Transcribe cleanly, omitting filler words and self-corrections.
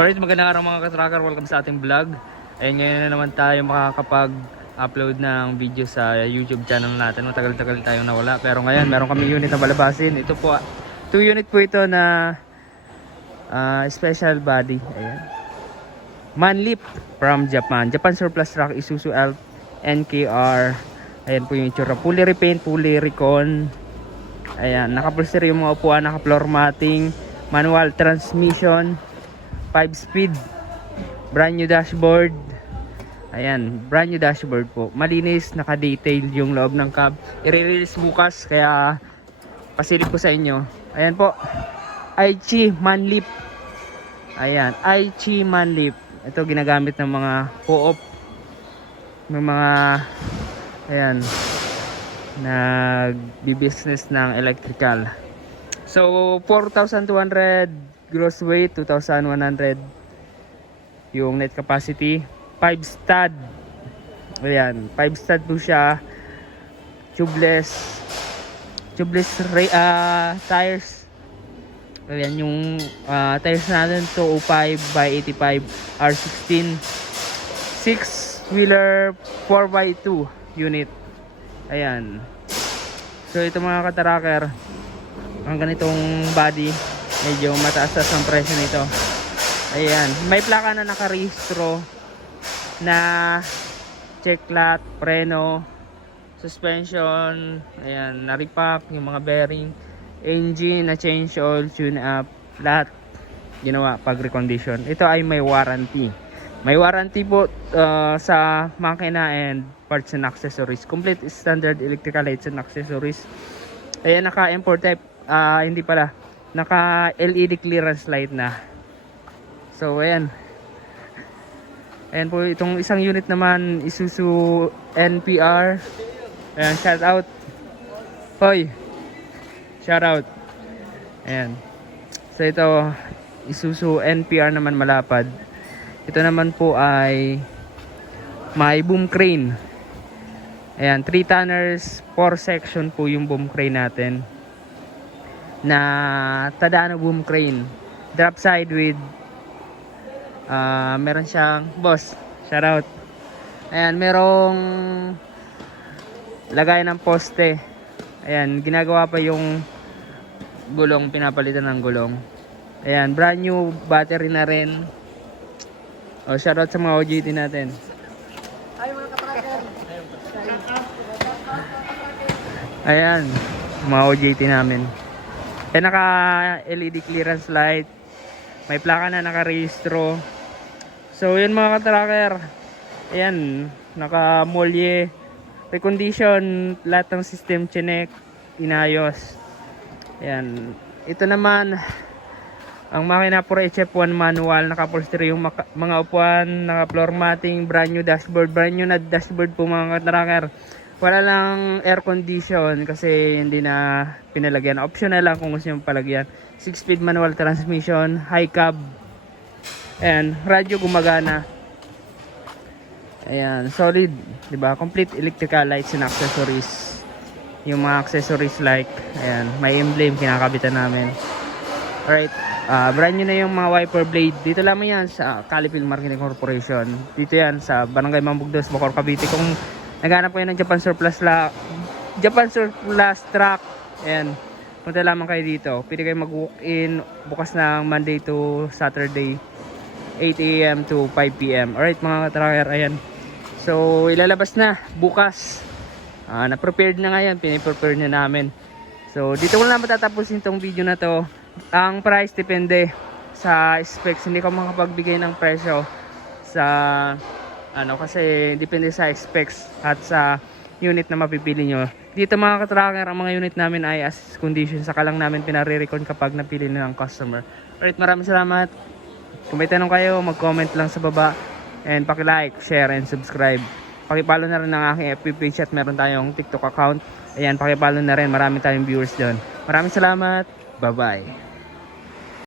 Alright, magandang araw mga ka-tracker. Welcome sa ating vlog. Ayun, ngayon na naman tayo makakapag-upload ng video sa YouTube channel natin. Matagal-tagal tayong nawala. Pero ngayon, meron kami unit na balabasin. Ito po, 2 unit po ito na special body. Ayan. Manlip from Japan. Japan Surplus Truck Isuzu Alp NKR. Ayan po yung itsura. Fully repaint, fully recon. Ayan, naka-upholstery yung mga upuan, naka-floor matting, manual transmission, 5-speed, brand new dashboard. Ayan, brand new dashboard po. Malinis, naka-detail yung loob ng cab. I-release bukas, kaya pasilip ko sa inyo. Ayan po, Aichi Manlip. Ayan, Aichi Manlip. Ito ginagamit ng mga co-op, ng mga, ayan, nagbi-business ng electrical. So, 4,200 gross weight, 2,100 yung net capacity, 5 stud. Ayan, 5 stud po siya. Tubeless tires. Ayan yung tires natin, 205 by 85 R16, 6 wheeler 4x2 unit. Ayan, so ito mga ka-tracker, ang ganitong body, medyo mataas ang presyo nito. Ayan, may plaka na nakarehistro na check lot, preno, suspension, ayan, na-repack yung mga bearing, engine na change oil, tune up, lahat ginawa pag recondition. Ito ay may warranty. May warranty po sa makina and parts and accessories. Complete standard electrical lights and accessories. Ayan, naka M4 type, hindi pala, naka LED clearance light na. So ayan, ayan po itong isang unit naman, Isuzu NPR. Ayan, shout out, hoy, shout out. Ayan, so ito Isuzu NPR naman, malapad. Ito naman po ay may boom crane. Ayan, 3 tonners, 4 section po yung boom crane natin, na Tadano boom crane, drop side with meron siyang, boss, shout out. Ayan, merong lagay ng poste. Ayan, ginagawa pa yung gulong, pinapalitan ng gulong. Ayan, brand new battery na rin. Shout out sa mga OJT natin. Ayan, mga OJT namin. Ayan, naka LED clearance light, may plaka na nakarehistro. So yun mga ka-tracker, ayan, naka molye, recondition, lahat ng system chinek, inayos. Ayan, ito naman ang makina for HF1 manual, naka-upholstery yung mga upuan, naka floor matting, brand new dashboard, brand new na dashboard po mga ka-tracker. Wala lang air condition kasi hindi na pinalagyan. Optional lang kung gusto nyo palagyan. 6-speed manual transmission, high cab. Ayan, radyo gumagana. Ayan, solid, diba? Complete electrical lights and accessories. Yung mga accessories like, ayan, may emblem, kinakabitan namin. Alright, brand new na yung mga wiper blade. Dito lamang yan sa Calipil Marketing Corporation. Dito yan sa Barangay Mambugdos, Bacoor, Cavite. Kung naghanap kayo ng Japan Surplus Truck, ayan, punta lamang kayo dito. Pwede kayo mag-walk-in, bukas ng Monday to Saturday, 8 AM to 5 PM. Alright mga ka-tracker, ayan. So ilalabas na bukas. Na-prepared na ngayon, piniprepare na namin. So dito ko lang matatapos itong video na to. Ang price depende sa specs. Hindi ko makapagbigay ng presyo sa kasi depende sa specs at sa unit na mapipili nyo. Dito mga ka-tracker, ang mga unit namin ay as condition, saka lang namin pinare-recon kapag napili na ng customer. Alright, maraming salamat. Kung may tanong kayo, mag-comment lang sa baba, and paki-like, share, and subscribe. Paki-follow na rin ng aking FB page at meron tayong TikTok account. Ayan, paki-follow na rin, marami tayong viewers doon. Maraming salamat, bye bye.